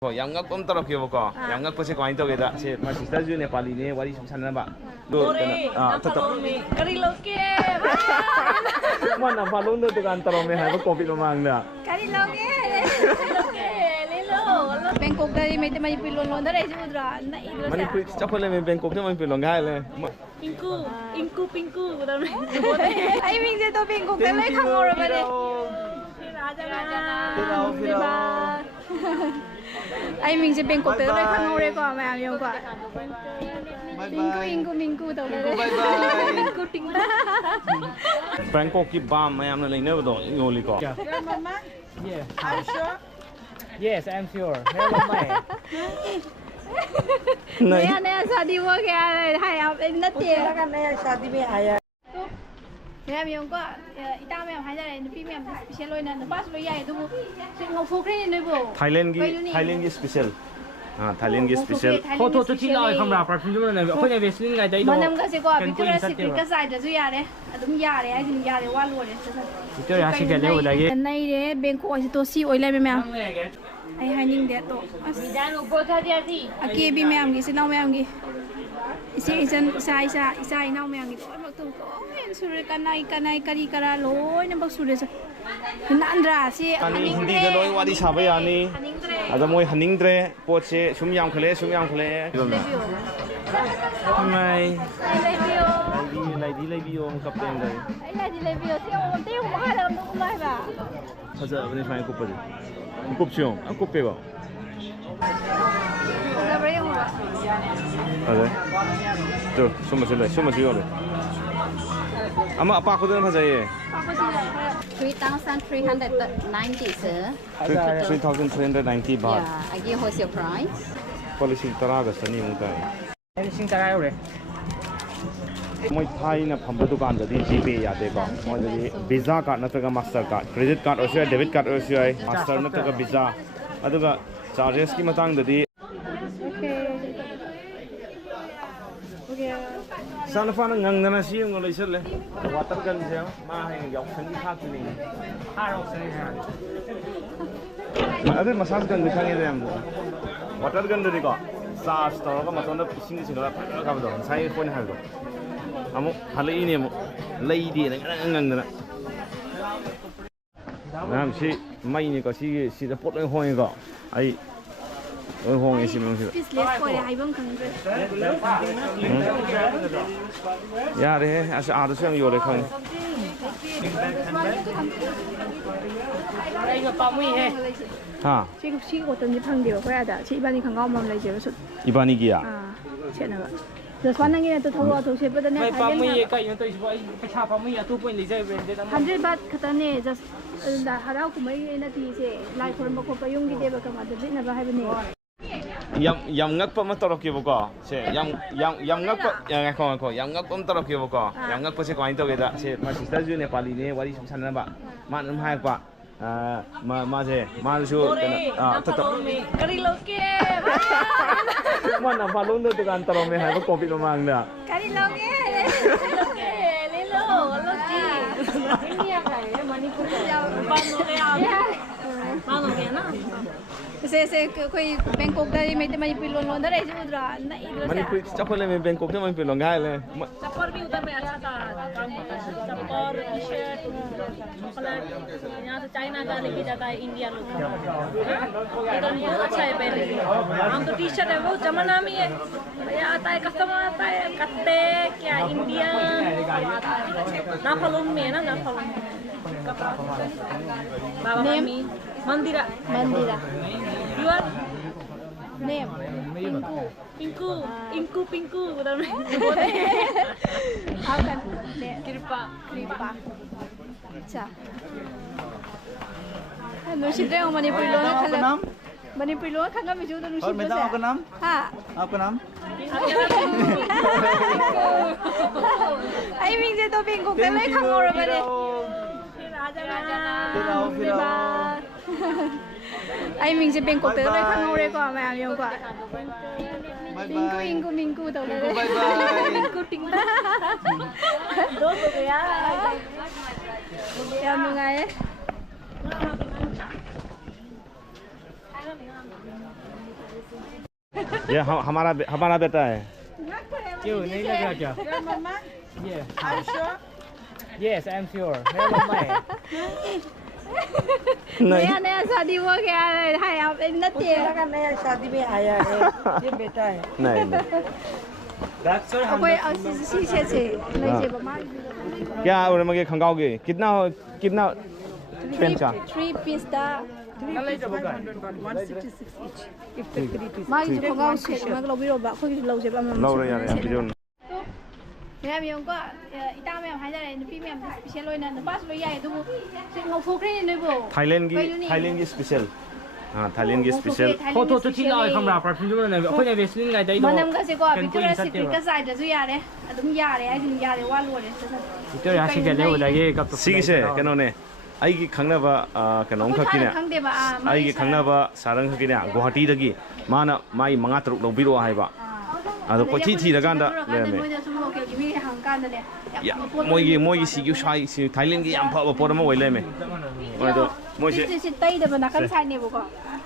양각범 떨어져볼까? 양각버스 과인 쪽에다 제 마시스터 중에 빨리네 와리 좀 찾나봐. 또 Kariloke. mana balon tu kan terome hai ko kopi memang dah. Kariloke. Lelo. Bangkok dari mai manipuri londharak Indra. Manipuri cakap le Bangkok tu manipuri longai le. Inku pinku. Ai mingse to Bangkok le khangor bare. Ai mình sẽ bên quốc tế đây khang ngồi đây qua mà nhiều quá. Mingku đâu đây. Mingku ting. Bangkok ki bam mayam na leine bado ngoli ko. Yeah, are you sure? Yes, I'm sure. Hello, my. नया शादी हो गया है आप नते लगा नया शादी में आया. Mẹ mình có ita mẹ hay là nupi mẹ special lôi nè pas lôi dài tu sinh ngọc phúc đấy nơi bộ Thailand ki special. Thailand ki special. Photo to thi lại không ra perfume chúng này. Không phải về xin ngày đấy đâu. mà nằm cái gì qua Victoria Secret cái giải được rồi đấy. Đúng giờ đấy, ai đúng giờ đấy qua luôn đấy. Victoria Secret đấy ở đây. Này đấy Bangkok ấy to si oi lại mẹ. Ai hay nhìn đấy to. Midano botha dia thi. Aki bi mẹ cái nào mẹ cái. Isa nào mẹ cái. Sure kanai kari kara loy na bak sure sa Indra si ani hindi ka loy wadi sabe ani ada moi haningdre poche sumyam khale mai lai bio kapten dai lai bio si on te ko ha la no lai ba haja bani fai ko pade kupchong an kuppe ba la bre yo ba haja to suma le ama apa ko den bhajaye 3,390 sir. 3,390 baht. Yeah, I give wholesale price. Policy tara ga sani mu kai. Sing tara rồi. Moi thai na phamba dukan da di GPay ya de ba. Moi da Visa card na taga Master card, credit card or debit card or Master na taga Visa. Aduga charges ki matang da di Sana fa ngang na si ng loi sel le water gun se ma hai yok sang ki khak ni ade massage gun bi thang em water gun de ko sa store ka maton da sing sing la ka ba do sai phone ha do amu halai ni mu lei di ngang na nam si mai ni ko si da pot hoi ko ai hong isi mong sila. Business ko ay bang kang Ya deh, asa ada sih yang yore kang. Đây là bao nhiêu hết? Ha. Chị có từng đi phăng điều có ada. Chị bạn đi khang ngon mầm lấy chế sụt. Ibani kia. Chuyện nào vậy? Giờ xoắn năng nghe tôi thâu tôi sẽ bắt đầu này. Bao nhiêu cái những tôi phải trả bao nhiêu tôi quên lấy chế về để làm. 100 baht khata ne just là harau của mấy na thì sẽ lại còn một cái dùng cái đấy mà được biết là hai bên này. Yam ngak pa matorok yo ko. Se yam ngak pa yang ko yam ngak pam torok yo ko. Yam ngak pa se kwain to geda se ma sister ju ne pali ne wari sum san na ba. Ma nam hai pa. Ma se ma su ta Kariloke. Mana balon tu kan terome hai ko kopi memang dah. Kariloke. Lelo. Logi. Ini apa ya? Manipuri. Mana ke na? से कोई Bangkok dari mai manipuri londharak Indra. Manipuri cakap le Bangkok tu manipuri longai le. चप्पल भी उधर में अच्छा था काम होता है चप्पल टी शर्ट चप्पल यहाँ से चाइना का लेके जाता है इंडिया लोग इधर बहुत अच्छा है पहले हम तो टी शर्ट है वो जमाना में है भैया आता है कस्टमर आता है कत्ते क्या इंडिया ना फलूम में है ना फलूम बाबा mummy Mandira your Name Pinku udah में how can कृपा अच्छा nusi deh manipuri loan kan manipuri loan kan kami juga nusi और मैं आपका नाम हाँ आपका नाम ai mingse to Bangkok kan lagi khangor bare ai mình sẽ Bangkok tới đây khang ngồi đây qua mà nhiều quá. Mingku đâu đây. Mingku ting. Đó rồi á. Em một ngày ấy. ये हमारा बेटा है क्यों नहीं लगा क्या Yeah I'm sure Yes I'm sure मेरा मम्मा है नया शादी हो गया है आप नते लगा नया शादी में आया है ये बेटा है नहीं That's her कोई सी से नहीं से बमा क्या और मगे खंगाओगे कितना पेन का 3 piece da 166 each if the 3 pieces मागी जो खंगाओ से मग लो बिरो बा खोई लो से बा म लो रे यार वीडियो मैम यंग को इता मैम हाय जारे नुपी मैम स्पेशल ओइना नुपास लो याय दुबु से ngौ फोख्रे नेबो थाईलैंड की स्पेशल हां थाईलैंड की स्पेशल फोटो तो ठीक है खमरा परफ्यूम जो ने अखोने वेस्लिन गाय दई मनम का से को विक्टोरिया सीक्रेट का साइड दसु यारे अदुम यारे हाय दिन यारे वा लोरे Victoria सी के लेव लागे कप सिगिसे केनोने आइगी खंगनाबा कनोम खकिने खंगदेबा आइगी खंगनाबा सारंग खकिने गुवाहाटी दगी माना माई मंगा तरुक लौबिरो हाइबा अदो कोथि थि रगांदा लेमे मोई सिगु साइ सि थाईलैंड की याम फबा पोरम ओइ लेमे अदो मोइसे से तै दबा नाकन साइनेबो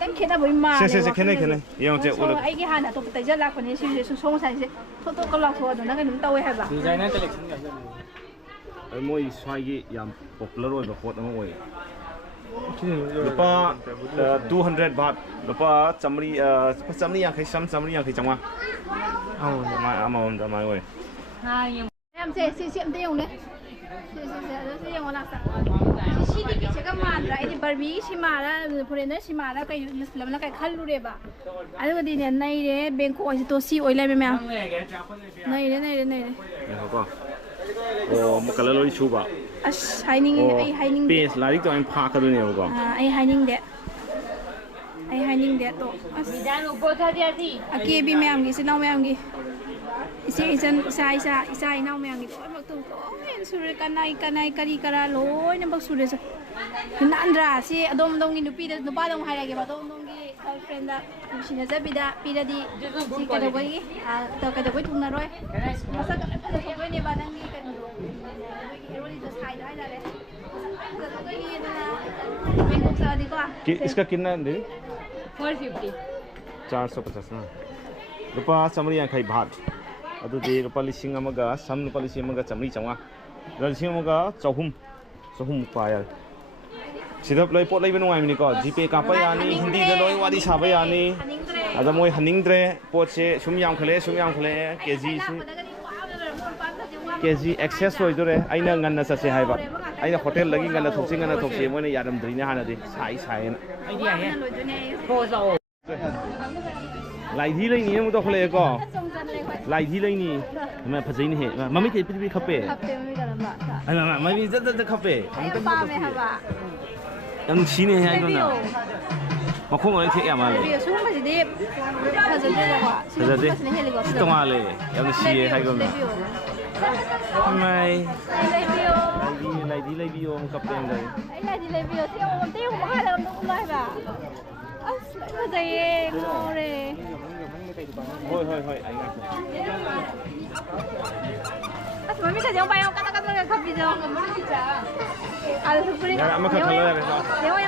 तन खेना बोइ मा से खेने यंग चे उलो आइगी हाना तो तैजा लाखने सि सोंग साइसे फोटो को लाथो अदो ना कनु तवे हाबा डिजाइनर कलेक्शन का मोई स्वाइगी याम पॉपुलर ओइ पोट अम ओइ lupa 200 baht lupa chamri yakhai chamri yakhai changwa ma oi em se te yong le se yong na sa si di ki chega man ra idi barbi si mara foreigner si mara kai muslim na kai khalu re ba adu di ne nai re Bangkok oi to si oi le me nai re ko oh mo kala loi chu ba as hiding hiding base lari to am pha ka du ne ko hiding that to as Dano botha dia si. ake bi me am gi se naw me am gi isi isa naw me am gi bak tu ko en sure kanai kari kara loi na bak sure sa Indra si adom dong gi nupi da nupa dong hai ge ba dong gi girlfriend da sina sa bida pida di si ka do gi to ka do gi thung na roi masa ka da so ni ba dang gi ka do roi da sai da le Bangkok sa di ko इसका कितना दे 450. 450 ना रुपा chamri yankhai baht adu de rupa lising amaga sam rupa lising amaga chamri changwa lising amaga chahum pa ya sidap loi pot lei benoi ni ko gp ka pa ya ni hindi da loi wadi sa ba ya ni ada moi haning dre pot se sum yam khale kg access oi dore aina ngan na sa se hai ba aina hotel lagi ngan na thokse moi na yaram dri na hana de sai na idea है को जाओ lai thi lai ni mo to khale ko lai thi lai ni ma phajai ni he mami ke pi khape ai ma mami da khape am ta pa me ha ba yam chi ne hai ko na ma khong ai the ya ma le bi su ma ji de phajai de wa da de to ma le yam chi ye hai ko na mai lai thi yo mo khape ngai ai lai thi lai bi yo te mo ha da mo lai ba as phajai ye ko re hoi ai ngai as mami sa jong bai kata khapi jo ala su puri ya ama khalo ya re yo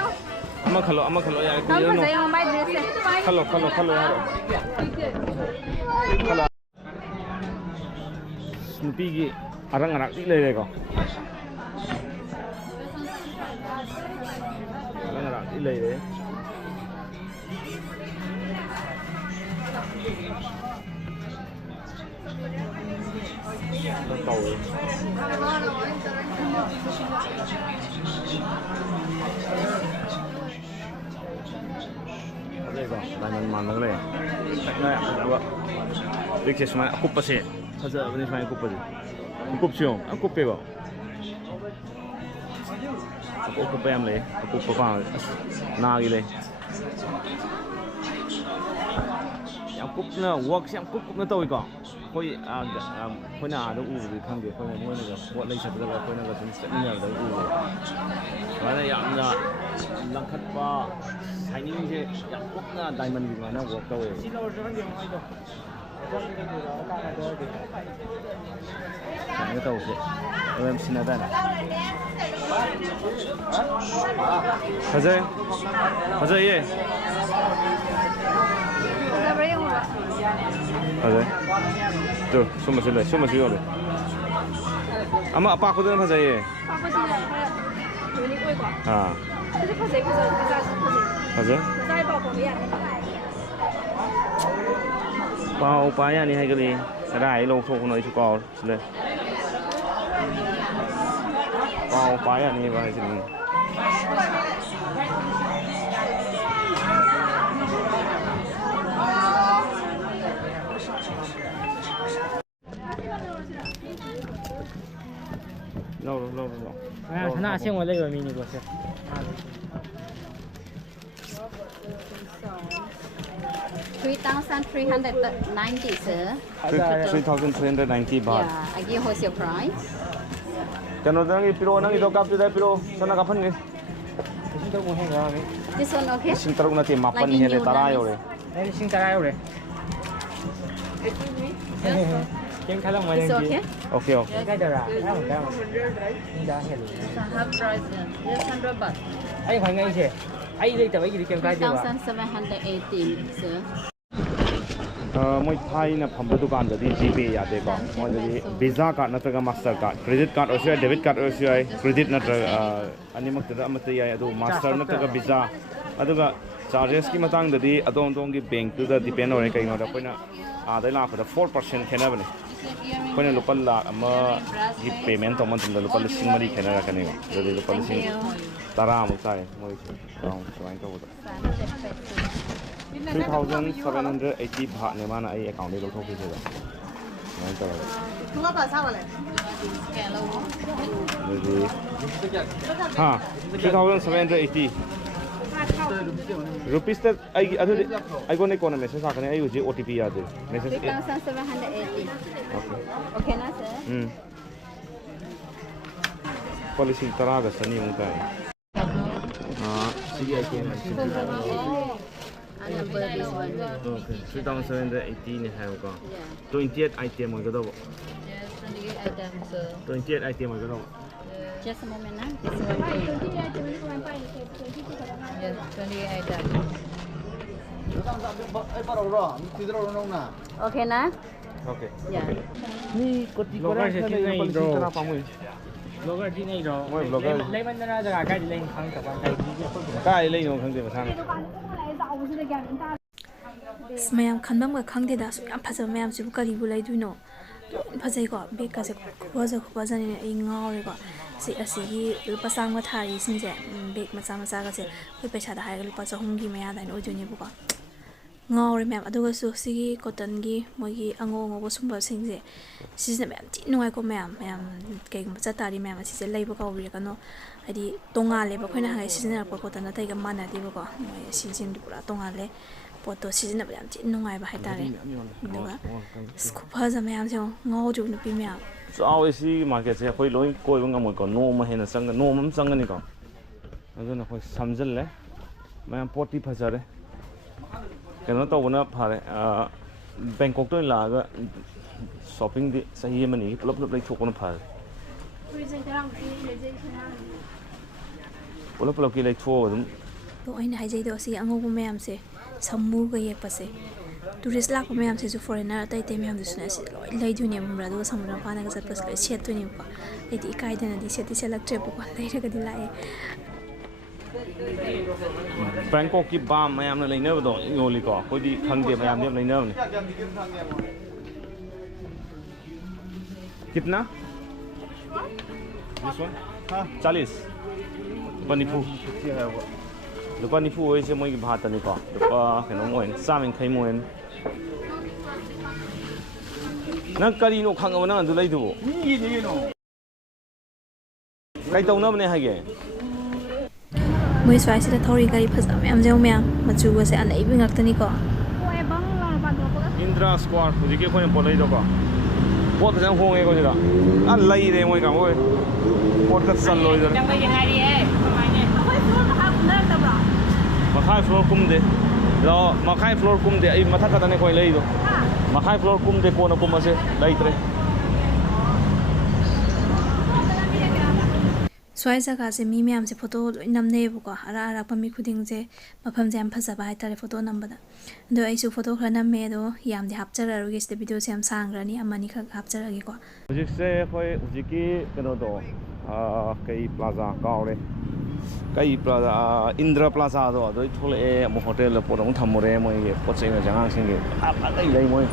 ama khalo ya ku tam yo no phajai yo mai dress khalo ya khalo nupi gi arang ti le ko arang ti le tàu đây có đại màn nó này đây ạ được chứ mà cúp basi thật sự bên phải cúp basi cúp chiong cúp pe bảo cúp em lấy cúp vào na gì đây cúp nó work xem cúp nó tôi có khối khối nào đâu được không được khối này mua này what lấy sạch rồi khối nào cũng sẽ nhiều đấy khối này dạng là lăng khát ba hay những cái dạng cúp là diamond gì mà nó work tôi cái tàu sẽ em xin ở đây này thật sự ye ꯐꯖꯕ꯭ꯔꯥ ꯌꯦꯡꯉꯣꯕ ꯐꯖꯩ two ꯁꯨꯝꯕꯁꯨ ꯂꯩ ꯁꯨꯝꯕꯁꯨ ꯌꯣꯜꯂꯦ ꯑꯃ ꯑꯄꯥꯛꯄꯗꯨꯅ ꯐꯖꯩꯌꯦ ꯄꯥꯛꯄꯁꯤꯅ ꯈꯔ unique ꯑꯣꯏꯀꯣ ꯁꯤꯁꯨ ꯐꯖꯩ ꯃꯆꯥꯁꯨ ꯐꯖꯩ ꯃꯆꯥꯒꯤ ꯄꯥꯎ ꯐꯥꯎꯕ ꯌꯥꯅꯤ ꯄꯥꯎ ꯄꯥ ꯌꯥꯅꯤ ꯍꯥꯏꯒꯅꯤ ꯀꯗꯥꯏ ꯂꯧꯊꯣꯛꯄꯅꯣ ꯑꯩꯁꯨ ꯀꯥꯎꯔꯦ ꯁꯤꯗ ꯄꯥꯎ ꯄꯥ ꯌꯥꯅꯤꯕ ꯍꯥꯏꯁꯤꯅꯤ lâu. Sana asing wala yung mini ko sir. 3,390, sir. 3,390 baht. Yeah, I give wholesale price. Kano nang ipiro nang ito kapit ay piro sana kapan ni? This one okay? Sintarog na ti mapan ni hele tarayo re. Ay sing tarayo re. Yung kalang It's okay? Okay. Kaya dara. Hindi dahil. Half price. Yes, 100 baht. Ay khoai ngay siya. Ay dito ay dito kaya dara. 3,780, sir. Moi Thai na phambu dukan da di GP ya de ba. Moi da Visa card na taga Master card, credit card or share debit card or share credit na taga animak da amata ya adu Master na taga Visa. Aduga charges ki matang da di adong gi bank tu da depend ore kai no da koina dai la ko da 4% khena bane. Koina lupal la ama gi payment to man da lupal sing mari khena ra kane da di lupal sing tara mu sai moi so to 3,780 baht ne mana ai account de lo thok phi da mai to la thua ba sao le ha 3,780 rupees that I go ne kona message sa kane ai uji OTP ya de message 3,780. Okay na, sir? policy tara ga sani mu tai CIK Number this one. Okay, 3,780 ni hai ko. 28 item mo gado. Yes, 28 items, sir. 28 item mo gado. Just a moment, na. This one. Yes, 28 items. Okay na? Okay. Yeah. Ni koti ko ra siya tinay bro. Vlogger din ay bro. Moi vlogger. Lấy man na ra cái gì lên khang tập quan tay đi Kai le no khang de ma sang. ꯃꯌꯥꯝ ꯈꯟꯐꯝꯒ ꯈꯪꯗꯦꯗ ꯑꯁꯨꯛ ꯌꯥꯝ ꯐꯖꯕ ꯃꯌꯥꯝꯁꯤꯕꯨ ꯀꯔꯤꯕꯨ ꯂꯩꯗꯣꯏꯅꯣ ꯐꯖꯩꯀꯣ ꯕꯦꯒꯀꯁꯦ ꯈꯨꯐꯖꯅꯤꯅ ꯑꯩ ꯉꯥꯎꯔꯦꯀꯣ ꯑꯁꯤꯒꯤ ꯂꯨꯄꯥ ꯆꯥꯝꯃ ꯊꯥꯔꯤꯁꯤꯡꯁꯦ ꯕꯦꯒ ꯃꯆꯥꯒꯁꯦ ꯑꯩꯈꯣꯏ ꯄꯩꯁꯥꯗ ꯍꯥꯏꯔꯒ ꯂꯨꯄꯥ 100ꯒꯤ ꯃꯌꯥꯗ ꯍꯥꯏꯅ ꯑꯣꯏꯗꯣꯏꯅꯦꯕꯀꯣ ꯉꯥꯎꯔꯦ ꯃꯌꯥꯝ ꯑꯗꯨꯒꯁꯨ ꯁꯤꯒꯤ ꯀꯣꯇꯟꯒꯤ ꯃꯣꯏꯒꯤ ꯑꯉꯧꯕ ꯁꯨꯝꯕꯁꯤꯡꯁꯦ ꯁꯤꯖꯤꯟꯅꯕ ꯌꯥꯝ ꯊꯤꯅ ꯅꯨꯡꯉꯥꯏꯀꯣ ꯃꯌꯥꯝ ꯀꯩꯒꯨꯝꯕ ꯆꯠꯇꯥꯔꯗꯤ ꯃꯌꯥꯝ ꯑꯁꯤꯁꯦ ꯂꯩꯕ ꯀꯥꯎꯕꯤꯔꯒꯅꯣ ꯍꯥꯏꯗꯤ ꯇꯣꯡꯉꯥꯜꯂꯦꯕ ꯑꯩꯈꯣꯏꯅ ꯍꯥꯟꯅ ꯁꯤꯖꯤꯟꯅꯔꯛꯄ ꯀꯣꯇꯟ ꯑꯇꯩꯒ ꯃꯥꯟꯅꯗꯦꯕꯀꯣ ꯃꯣꯏ ꯁꯤꯁꯤꯡꯗꯤ ꯄꯨꯔꯥ ꯇꯣꯡꯉꯥꯜꯂꯦ ꯄꯣꯠꯇꯣ ꯁꯤꯖꯤꯟꯅꯕ ꯌꯥꯝ ꯊꯤꯅ ꯅꯨꯡꯉꯥꯏꯕ ꯍꯥꯏꯇꯥꯔꯦ ꯑꯗꯨꯒ ꯈꯨꯐꯖ ꯃꯌꯥꯝꯁꯦ ꯉꯥꯎꯗ꯭ꯔꯤꯕ ꯅꯨꯄꯤ ꯃꯌꯥꯝ ꯆꯥꯎꯋꯦ ꯁꯤ ꯃꯥꯔꯀꯦꯠꯁꯦ ꯑꯩꯈꯣꯏ ꯂꯣꯏ ꯀꯣꯏꯕ ꯉꯝꯃꯣꯏꯀꯣ ꯅꯣꯡꯃ ꯍꯦꯟꯅ ꯅꯣꯡꯃ ꯑꯃ ꯆꯪꯒꯅꯤꯀꯣ ꯑꯗꯨꯅ ꯑꯩꯈꯣꯏ ꯁꯝꯖꯤꯜꯂꯦ ꯃꯌꯥꯝ ꯄꯣꯠꯇꯤ ꯐꯖꯔꯦ ꯀꯩꯅꯣ ꯇꯧꯕꯅ ꯐꯔꯦ ꯕꯦꯡꯀꯣꯛꯇ ꯑꯣꯏꯅ ꯂꯥꯛꯑꯒ ꯁꯣꯞꯄꯤꯡꯗꯤ ꯆꯍꯤ ꯑꯃꯅꯤꯒꯤ ꯄꯨꯂꯞ ꯂꯩꯊꯣꯛꯄꯅ ꯐꯔꯦ ꯄꯨꯂꯞꯀꯤ ꯂꯩꯊꯣꯛꯑꯒ ꯑꯗꯨꯝ ꯑꯗꯣ ꯑꯩꯅ ꯍꯥꯏꯖꯩꯗꯣ ꯑꯁꯤꯒꯤ ꯑꯉꯧꯕ ꯃꯌꯥꯝꯁꯦ ꯁꯃꯨꯒ ꯌꯦꯛꯄꯁꯦ ꯇꯨꯔꯤꯁ ꯂꯥꯛꯄ ꯃꯌꯥꯝꯁꯤꯁꯨ ꯐꯣꯔꯦꯟꯅꯔ ꯑꯇꯩ ꯃꯌꯥꯝꯗꯨꯁꯨꯅꯦ ꯑꯁꯤ ꯂꯣꯏ ꯂꯩꯗꯣꯏꯅꯦꯕ ꯈꯪꯕ꯭ꯔꯥ ꯑꯗꯨꯒ ꯁꯃꯨꯗ꯭ꯔ ꯃꯄꯥꯟꯗꯒ ꯆꯠꯄꯁꯨ ꯂꯣꯏ ꯁꯦꯠꯇꯣꯏꯅꯦꯕꯀꯣ ꯑꯩꯗꯤ ꯏꯀꯥꯏꯗꯅꯗꯤ ꯁꯦꯠꯂꯛꯇ꯭ꯔꯦꯕꯀꯣ ꯂꯩꯔꯒꯗꯤ ꯂꯥꯛꯑꯦ ꯕꯦꯡꯀꯣꯛꯀꯤ ꯕꯥꯝ ꯃꯌꯥꯝꯅ ꯂꯩꯅꯕꯗꯣ ꯌꯣꯜꯂꯤꯀꯣ ꯑꯩꯈꯣꯏꯗꯤ ꯈꯪꯗꯦ ꯃꯌꯥꯝꯗꯤ ꯌꯥꯝ ꯂꯩꯅꯕꯅꯤ कितना this one 40 lupa nifu lupa nifu hoise moi gi bhat ani ko lupa keno moin samin khai moin nang kari no khang na andu lai du ni no kai tau na mane hage ꯃꯣꯏ ꯁ꯭ꯋꯥꯏꯁꯤꯗ ꯊꯧꯔꯤ ꯒꯥꯔꯤ ꯐꯖꯕ ꯃꯌꯥꯝ ꯌꯥꯎ ꯃꯌꯥꯝ ꯃꯆꯨꯒꯁꯦ ꯑꯅꯩꯕ ꯉꯥꯛꯇꯅꯤꯀꯣ Indra Square ꯍꯧꯖꯤꯛꯀꯤ ꯑꯩꯈꯣꯏꯅ ꯄꯣꯠ ꯂꯩꯗꯣꯀꯣ ꯄꯣꯠ ꯐꯖꯅ ꯍꯣꯡꯉꯦꯀꯣ ꯁꯤꯗ ꯂꯩꯔꯦ ꯃꯣꯏ ꯀꯥꯡꯕꯨ ꯄꯣꯠꯀ ꯆꯜꯂꯣꯏꯗꯅ ꯃꯈꯥꯏ ꯐ꯭ꯂꯣꯔ ꯀꯨꯝꯗꯦ ꯃꯈꯥꯏ ꯐ꯭ꯂꯣꯔ ꯀꯨꯝꯗꯦ ꯑꯩ ꯃꯊꯛ ꯈꯛꯇꯅꯦ ꯑꯩꯈꯣꯏ ꯂꯩꯗꯣ ꯃꯈꯥꯏ ꯐ꯭ꯂꯣꯔ ꯀꯨꯝꯗꯦ ꯀꯣꯟꯅ ꯀꯨꯝꯃꯁꯦ ꯂꯩꯇ꯭ꯔꯦ ꯁ꯭ꯋꯥꯏ ꯖꯒꯥꯁꯦ ꯃꯤ ꯃꯌꯥꯝꯁꯦ ꯐꯣꯇꯣ ꯂꯣꯏ ꯅꯝꯅꯩꯌꯦꯕꯀꯣ ꯑꯔꯥꯛ ꯑꯔꯥꯛꯄ ꯃꯤ ꯈꯨꯗꯤꯡꯁꯦ ꯃꯐꯝꯁꯦ ꯌꯥꯝ ꯐꯖꯕ ꯍꯥꯏꯇꯥꯔꯦ ꯐꯣꯇꯣ ꯅꯝꯕꯗ ꯑꯗꯣ ꯑꯩꯁꯨ ꯐꯣꯇꯣ ꯈꯔ ꯅꯝꯃꯦ ꯑꯗꯣ ꯌꯥꯝꯗꯤ ꯍꯥꯞꯆꯔꯔꯣꯏꯒꯦ ꯁꯤꯗ ꯚꯤꯗꯤꯑꯣꯁꯦ ꯌꯥꯝ ꯁꯥꯡꯈ꯭ꯔꯅꯤ ꯑꯃꯅꯤ ꯈꯛ ꯍꯥꯞꯆꯔꯒꯦꯀꯣ ꯍꯧꯖꯤꯛꯁꯦ ꯑꯩꯈꯣꯏ ꯍꯧꯖꯤꯛꯀꯤ ꯀꯩꯅꯣꯗꯣ ꯀꯩ ꯄ꯭ꯂꯥꯖꯥ ꯀꯥꯎꯔꯦ ꯀꯩ ꯄ꯭ꯂꯥꯖꯥ ꯏꯟꯗ꯭ꯔ ꯄ꯭ꯂꯥꯖꯥꯗꯣ ꯑꯗꯨꯗꯩ ꯊꯣꯛꯂꯛꯑꯦ ꯑꯃꯨꯛ ꯍꯣꯇꯦꯜꯗ ꯄꯣꯠ ꯑꯃꯨꯛ ꯊꯝꯃꯨꯔꯦ ꯃꯣꯏꯒꯤ ꯄꯣꯠ ꯆꯩ ꯑꯉꯥꯡꯁꯤꯡꯒꯤ ꯐꯖꯩ ꯂꯩ ꯃꯣꯏ